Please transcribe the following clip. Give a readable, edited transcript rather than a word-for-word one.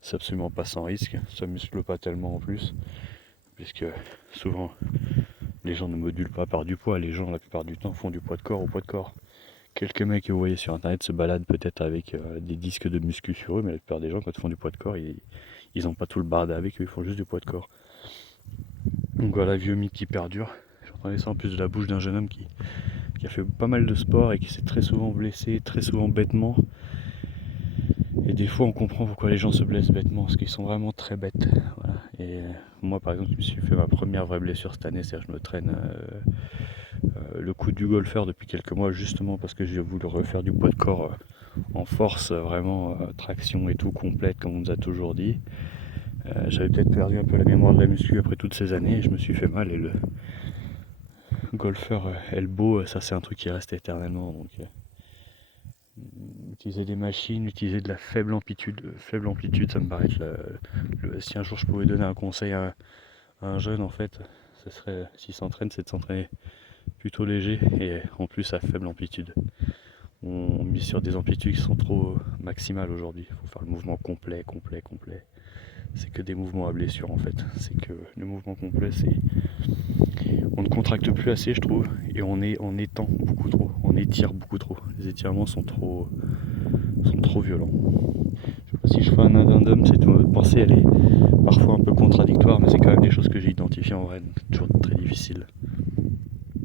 c'est absolument pas sans risque, ça muscle pas tellement en plus, puisque souvent les gens ne modulent pas par du poids, les gens la plupart du temps font du poids de corps au poids de corps. Quelques mecs que vous voyez sur internet se baladent peut-être avec des disques de muscu sur eux, mais la plupart des gens quand ils font du poids de corps, ils ont pas tout le barda avec eux, ils font juste du poids de corps. Donc voilà, vieux mythe qui perdure. J'entendais ça en plus de la bouche d'un jeune homme qui a fait pas mal de sport et qui s'est très souvent blessé, très souvent bêtement. Et des fois on comprend pourquoi les gens se blessent bêtement, parce qu'ils sont vraiment très bêtes. Voilà. Et moi par exemple je me suis fait ma première vraie blessure cette année, c'est-à-dire que je me traîne le coup du golfeur depuis quelques mois justement parce que j'ai voulu refaire du poids de corps en force, vraiment traction et tout complète comme on nous a toujours dit. J'avais peut-être perdu un peu la mémoire de la muscu après toutes ces années et je me suis fait mal et le golfeur elbow ça c'est un truc qui reste éternellement donc utiliser des machines, utiliser de la faible amplitude ça me paraît être si un jour je pouvais donner un conseil à un jeune en fait ce serait s'il s'entraîne c'est de s'entraîner plutôt léger et en plus à faible amplitude. On mise sur des amplitudes qui sont trop maximales aujourd'hui. Il faut faire le mouvement complet, complet, complet. C'est que des mouvements à blessure en fait. C'est que le mouvement complet, c'est. On ne contracte plus assez, je trouve, et on étend beaucoup trop. On étire beaucoup trop. Les étirements sont trop violents. Je sais pas si je fais un addendum, cette pensée elle est parfois un peu contradictoire, mais c'est quand même des choses que j'ai identifiées en vrai, donc c'est toujours très difficile.